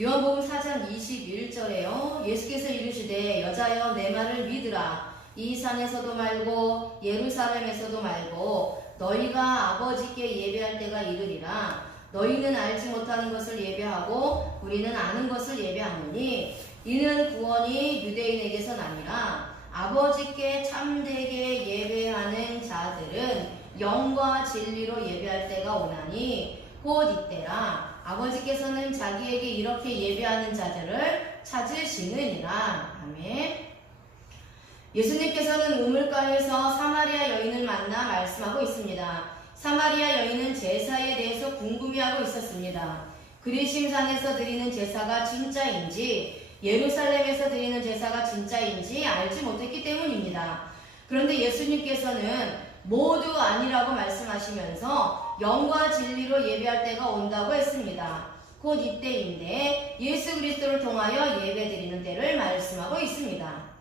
요한복음 4장 21절에요. 예수께서 이르시되 여자여 내 말을 믿으라. 이 산에서도 말고 예루살렘에서도 말고 너희가 아버지께 예배할 때가 이르리라. 너희는 알지 못하는 것을 예배하고 우리는 아는 것을 예배하노니 이는 구원이 유대인에게서 나니라. 아버지께 참되게 예배하는 자들은 영과 진리로 예배할 때가 오나니 곧 이때라. 아버지께서는 자기에게 이렇게 예배하는 자들을 찾으시느니라. 아멘. 예수님께서는 우물가에서 사마리아 여인을 만나 말씀하고 있습니다. 사마리아 여인은 제사에 대해서 궁금해하고 있었습니다. 그리심산에서 드리는 제사가 진짜인지 예루살렘에서 드리는 제사가 진짜인지 알지 못했기 때문입니다. 그런데 예수님께서는 모두 아니라고 말씀하시면서 영과 진리로 예배할 때가 온다고 했습니다. 곧 이때인데 예수 그리스도를 통하여 예배드리는 때를 말씀하고 있습니다.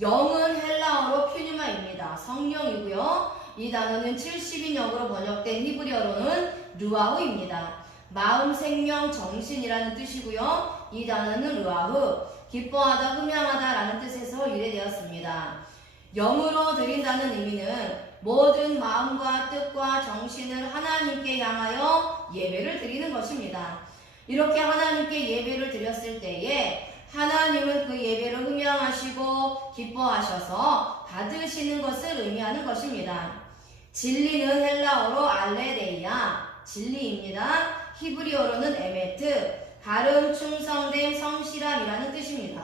영은 헬라어로 퓨뉴마입니다. 성령이고요. 이 단어는 70인역으로 번역된 히브리어로는 르아흐입니다. 마음, 생명, 정신이라는 뜻이고요. 이 단어는 르아흐, 기뻐하다, 흠양하다 라는 뜻에서 유래되었습니다. 영으로 드린다는 의미는 모든 마음과 뜻과 정신을 하나님께 향하여 예배를 드리는 것입니다. 이렇게 하나님께 예배를 드렸을 때에 하나님은 그 예배를 흠양하시고 기뻐하셔서 받으시는 것을 의미하는 것입니다. 진리는 헬라어로 알레데이아, 진리입니다. 히브리어로는 에메트, 바름, 충성됨, 성실함이라는 뜻입니다.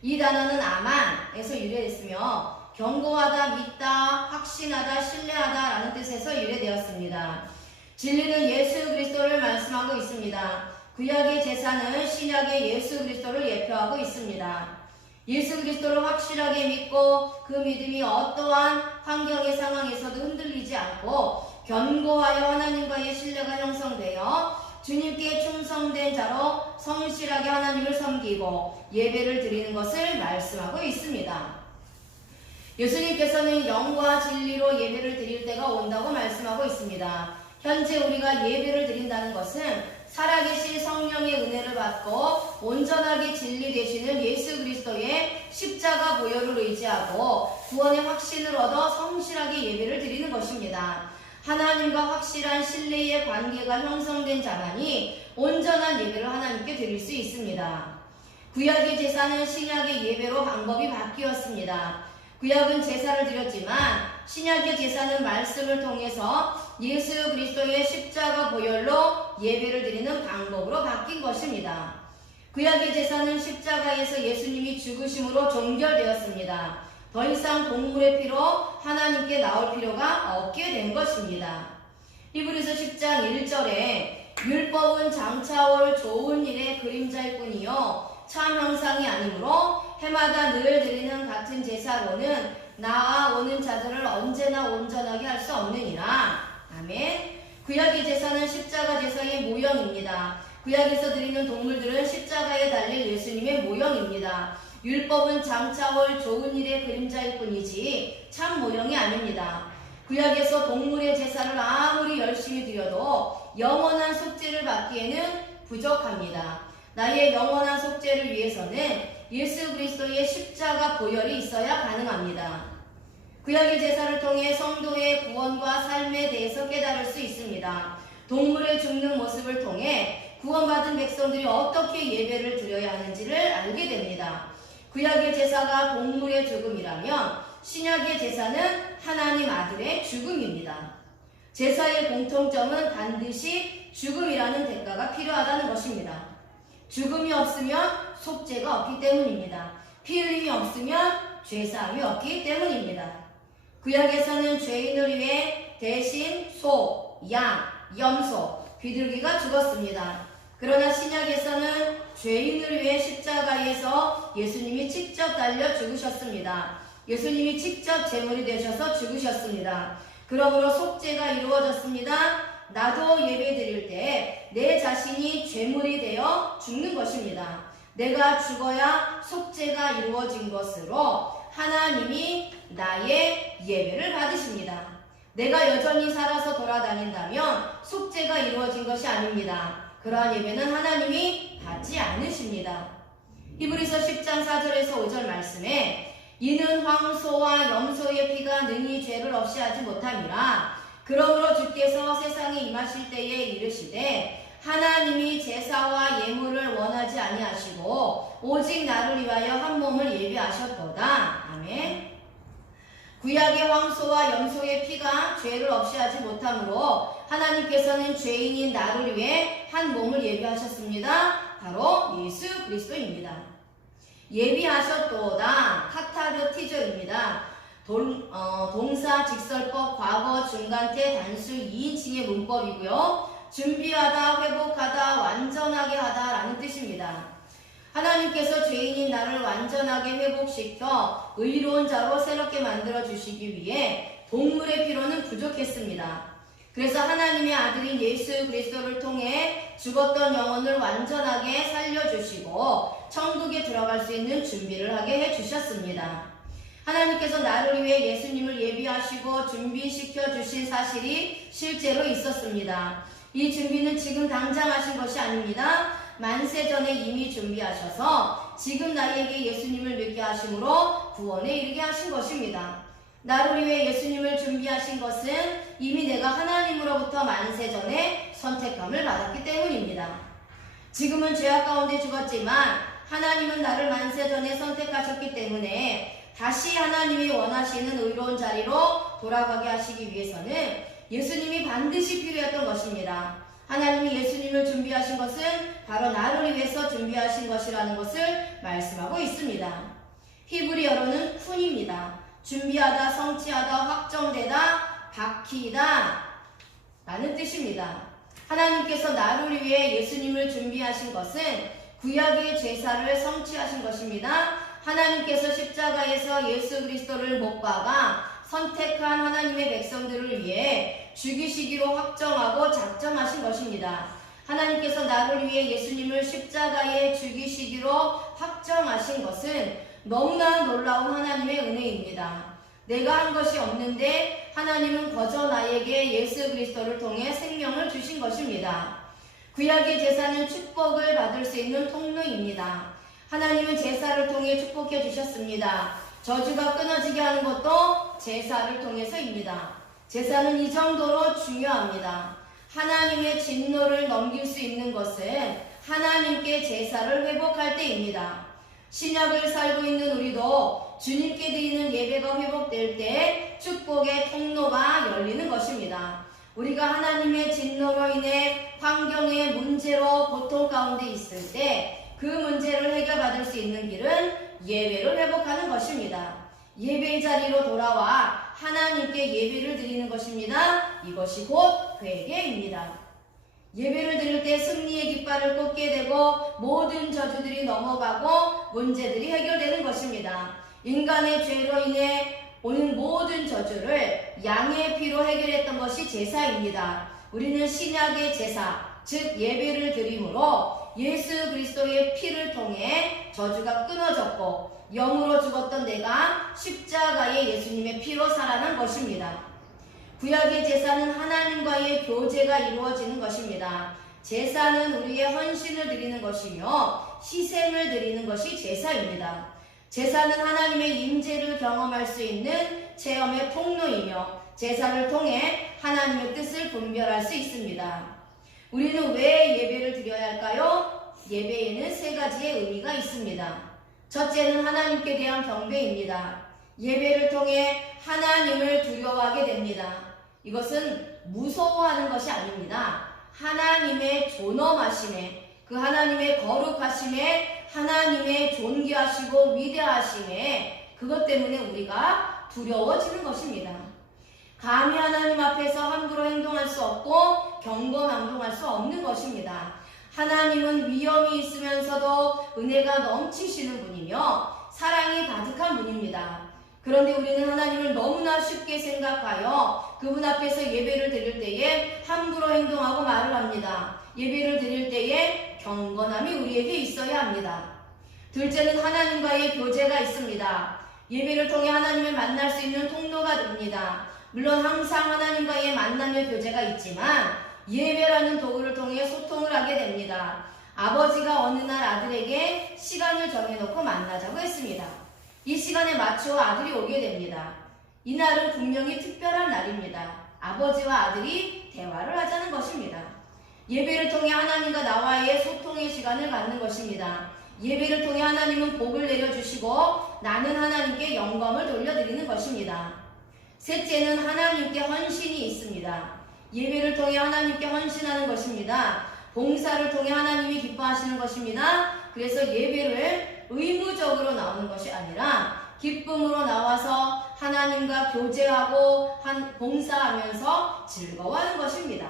이 단어는 아만에서 유래했으며 경고하다, 믿다, 확신하다, 신뢰하다 라는 뜻에서 유래되었습니다. 진리는 예수 그리스도를 말씀하고 있습니다. 구약의 제사는 신약의 예수 그리스도를 예표하고 있습니다. 예수 그리스도를 확실하게 믿고 그 믿음이 어떠한 환경의 상황에서도 흔들리지 않고 견고하여 하나님과의 신뢰가 형성되어 주님께 충성된 자로 성실하게 하나님을 섬기고 예배를 드리는 것을 말씀하고 있습니다. 예수님께서는 영과 진리로 예배를 드릴 때가 온다고 말씀하고 있습니다. 현재 우리가 예배를 드린다는 것은 살아계신 성령의 은혜를 받고 온전하게 진리 되시는 예수 그리스도의 십자가 보혈을 의지하고 구원의 확신을 얻어 성실하게 예배를 드리는 것입니다. 하나님과 확실한 신뢰의 관계가 형성된 자만이 온전한 예배를 하나님께 드릴 수 있습니다. 구약의 제사는 신약의 예배로 방법이 바뀌었습니다. 구약은 제사를 드렸지만 신약의 제사는 말씀을 통해서 예수 그리스도의 십자가 보혈로 예배를 드리는 방법으로 바뀐 것입니다. 구약의 제사는 십자가에서 예수님이 죽으심으로 종결되었습니다. 더 이상 동물의 피로 하나님께 나올 필요가 없게 된 것입니다. 히브리서 10장 1절에 율법은 장차 올 좋은 일의 그림자일 뿐이요 참 형상이 아니므로 해마다 늘 드리는 같은 제사로는 나아오는 자들을 언제나 온전하게 할 수 없느니라. 아멘. 구약의 제사는 십자가 제사의 모형입니다. 구약에서 드리는 동물들은 십자가에 달릴 예수님의 모형입니다. 율법은 장차 올 좋은 일의 그림자일 뿐이지 참 모형이 아닙니다. 구약에서 동물의 제사를 아무리 열심히 드려도 영원한 속죄를 받기에는 부족합니다. 나의 영원한 속죄를 위해서는 예수 그리스도의 십자가 보혈이 있어야 가능합니다. 구약의 제사를 통해 성도의 구원과 삶에 대해서 깨달을 수 있습니다. 동물의 죽는 모습을 통해 구원받은 백성들이 어떻게 예배를 드려야 하는지를 알게 됩니다. 구약의 제사가 동물의 죽음이라면 신약의 제사는 하나님 아들의 죽음입니다. 제사의 공통점은 반드시 죽음이라는 대가가 필요하다는 것입니다. 죽음이 없으면 속죄가 없기 때문입니다. 피 흘림이 없으면 죄사함이 없기 때문입니다. 구약에서는 죄인을 위해 대신 소, 양, 염소, 비둘기가 죽었습니다. 그러나 신약에서는 죄인을 위해 십자가에서 예수님이 직접 달려 죽으셨습니다. 예수님이 직접 제물이 되셔서 죽으셨습니다. 그러므로 속죄가 이루어졌습니다. 나도 예배 드릴 때 내 자신이 죄물이 되어 죽는 것입니다. 내가 죽어야 속죄가 이루어진 것으로 하나님이 나의 예배를 받으십니다. 내가 여전히 살아서 돌아다닌다면 속죄가 이루어진 것이 아닙니다. 그러한 예배는 하나님이 받지 않으십니다. 히브리서 10장 4절에서 5절 말씀에 이는 황소와 염소의 피가 능히 죄를 없이 하지 못함이라. 그러므로 주께서 세상에 임하실 때에 이르시되 하나님이 제사와 예물을 원하지 아니하시고 오직 나를 위하여 한 몸을 예비하셨도다. 아멘. 구약의 황소와 염소의 피가 죄를 없이 하지 못하므로 하나님께서는 죄인인 나를 위해 한 몸을 예비하셨습니다. 바로 예수 그리스도입니다. 예비하셨도다. 카타르티저입니다. 동사 직설법 과거 중간태 단수 2인칭의 문법이고요. 준비하다, 회복하다, 완전하게 하다 라는 뜻입니다. 하나님께서 죄인인 나를 완전하게 회복시켜 의로운 자로 새롭게 만들어 주시기 위해 동물의 피로는 부족했습니다. 그래서 하나님의 아들인 예수 그리스도를 통해 죽었던 영혼을 완전하게 살려주시고 천국에 들어갈 수 있는 준비를 하게 해주셨습니다. 하나님께서 나를 위해 예수님을 예비하시고 준비시켜 주신 사실이 실제로 있었습니다. 이 준비는 지금 당장 하신 것이 아닙니다. 만세 전에 이미 준비하셔서 지금 나에게 예수님을 믿게 하심으로 구원에 이르게 하신 것입니다. 나를 위해 예수님을 준비하신 것은 이미 내가 하나님으로부터 만세 전에 선택감을 받았기 때문입니다. 지금은 죄악 가운데 죽었지만 하나님은 나를 만세 전에 선택하셨기 때문에 다시 하나님이 원하시는 의로운 자리로 돌아가게 하시기 위해서는 예수님이 반드시 필요했던 것입니다. 하나님이 예수님을 준비하신 것은 바로 나를 위해서 준비하신 것이라는 것을 말씀하고 있습니다. 히브리어로는 쿤입니다. 준비하다, 성취하다, 확정되다, 박히다 라는 뜻입니다. 하나님께서 나를 위해 예수님을 준비하신 것은 구약의 제사를 성취하신 것입니다. 하나님께서 십자가에서 예수 그리스도를 못 박아 선택한 하나님의 백성들을 위해 죽이시기로 확정하고 작정하신 것입니다. 하나님께서 나를 위해 예수님을 십자가에 죽이시기로 확정하신 것은 너무나 놀라운 하나님의 은혜입니다. 내가 한 것이 없는데 하나님은 거저 나에게 예수 그리스도를 통해 생명을 주신 것입니다. 구약의 제사는 축복을 받을 수 있는 통로입니다. 하나님은 제사를 통해 축복해 주셨습니다. 저주가 끊어지게 하는 것도 제사를 통해서입니다. 제사는 이 정도로 중요합니다. 하나님의 진노를 넘길 수 있는 것은 하나님께 제사를 회복할 때입니다. 신약을 살고 있는 우리도 주님께 드리는 예배가 회복될 때 축복의 통로가 열리는 것입니다. 우리가 하나님의 진노로 인해 환경의 문제로 고통 가운데 있을 때 그 문제를 해결받을 수 있는 길은 예배를 회복하는 것입니다. 예배의 자리로 돌아와 하나님께 예배를 드리는 것입니다. 이것이 곧 회개입니다. 예배를 드릴 때 승리의 깃발을 꽂게 되고 모든 저주들이 넘어가고 문제들이 해결되는 것입니다. 인간의 죄로 인해 오는 모든 저주를 양의 피로 해결했던 것이 제사입니다. 우리는 신약의 제사, 즉 예배를 드림으로 예수 그리스도의 피를 통해 저주가 끊어졌고 영으로 죽었던 내가 십자가의 예수님의 피로 살아난 것입니다. 구약의 제사는 하나님과의 교제가 이루어지는 것입니다. 제사는 우리의 헌신을 드리는 것이며 희생을 드리는 것이 제사입니다. 제사는 하나님의 임재를 경험할 수 있는 체험의 통로이며 제사를 통해 하나님의 뜻을 분별할 수 있습니다. 우리는 왜 예배를 드려야 할까요? 예배에는 세 가지의 의미가 있습니다. 첫째는 하나님께 대한 경배입니다. 예배를 통해 하나님을 두려워하게 됩니다. 이것은 무서워하는 것이 아닙니다. 하나님의 존엄하심에, 그 하나님의 거룩하심에, 하나님의 존귀하시고 위대하심에 그것 때문에 우리가 두려워지는 것입니다. 감히 하나님 앞에서 함부로 행동할 수 없고 경건함동할 수 없는 것입니다. 하나님은 위엄이 있으면서도 은혜가 넘치시는 분이며 사랑이 가득한 분입니다. 그런데 우리는 하나님을 너무나 쉽게 생각하여 그분 앞에서 예배를 드릴 때에 함부로 행동하고 말을 합니다. 예배를 드릴 때에 경건함이 우리에게 있어야 합니다. 둘째는 하나님과의 교제가 있습니다. 예배를 통해 하나님을 만날 수 있는 통로가 됩니다. 물론 항상 하나님과의 만남의 교제가 있지만 예배라는 도구를 통해 소통을 하게 됩니다. 아버지가 어느 날 아들에게 시간을 정해놓고 만나자고 했습니다. 이 시간에 맞추어 아들이 오게 됩니다. 이날은 분명히 특별한 날입니다. 아버지와 아들이 대화를 하자는 것입니다. 예배를 통해 하나님과 나와의 소통의 시간을 갖는 것입니다. 예배를 통해 하나님은 복을 내려주시고 나는 하나님께 영광을 돌려드리는 것입니다. 셋째는 하나님께 헌신이 있습니다. 예배를 통해 하나님께 헌신하는 것입니다. 봉사를 통해 하나님이 기뻐하시는 것입니다. 그래서 예배를 의무적으로 나오는 것이 아니라 기쁨으로 나와서 하나님과 교제하고 봉사하면서 즐거워하는 것입니다.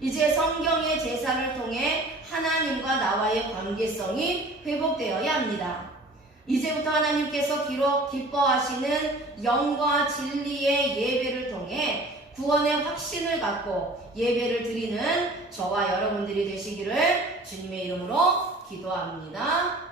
이제 성경의 제사를 통해 하나님과 나와의 관계성이 회복되어야 합니다. 이제부터 하나님께서 기뻐하시는 영과 진리의 예배를 통해 구원의 확신을 갖고 예배를 드리는 저와 여러분들이 되시기를 주님의 이름으로 기도합니다.